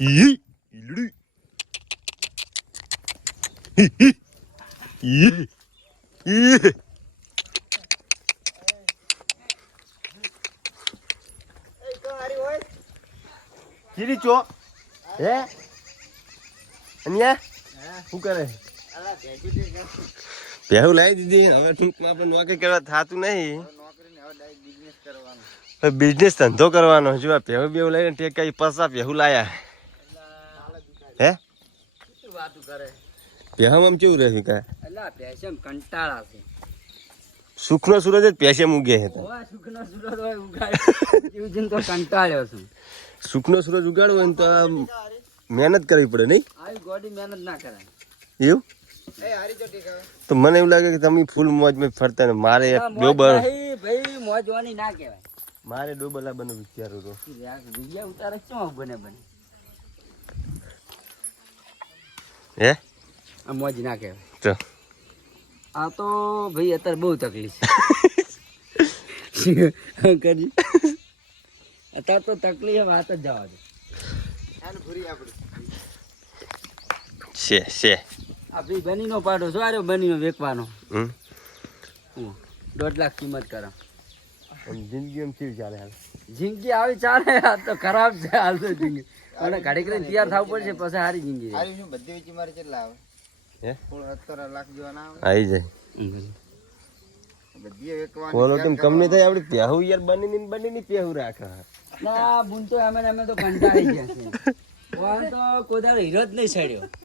ઈ ઈલડી ઈ ઈ કીરી ચો હે અન્યા શું કરે પહેલું લાવી દીધી હવે ટૂંકમાં આપણે નોકરી કરવા થતું નહીં બિઝનેસ ધંધો કરવાનો જો આ પહેવું બેવું લઈને ટેકા પસા પહેવું લાયા હે પહેવામાં કેવું રહે કા કંટાળા છે સુખનો સૂરજ જ પેશે મૂકે છે સુખનો સૂરજ હોય ઉગાડ્યો તો કંટાળ્યો છું સુખનો સૂરજ ઉગાડવો હોય ને તો મહેનત કરવી પડે નહીં આવી ગોડી મહેનત ના કરાય એવું તો મને એવું લાગે કે તમે ફૂલ મોજમાં ફરતા ને મારે ડોબર ભાઈ મોજવાની ના કહેવાય મારે ડોબલા બનો વિચારું તો વિડિયા ઉતારે શું બને બને હે આ મોજ ના કહેવાય તો આ તો ભાઈ અત્યારે બહુ તકલીફ છે કરી અત્યારે તો તકલીફ વાત જ જવા દે છે આપણી બનીનો પાડો શું આર્યો બનીનો વેચવાનો 1.5 લાખ કિંમત કરો જિંદગી એમ કેવી ચાલે હાલ જિંદગી આવી ચાલે આ તો ખરાબ છે હાલ તો જિંદગી અને ઘડી કરીને તૈયાર થવું પડશે પછી સારી જિંદગી બધી વેચી મારે કેટલા આવે હે 17 લાખ જેવા ના આવે આવી જાય બધી વેચવાની બોલો તેમ કમ નહીં થાય આપડે પહેવું યાર બની પહેવું રાખે ના બુન તો અમે તો કંટાળી ગયા છે તો કોદાળ હીરો જ નહીં છડ્યો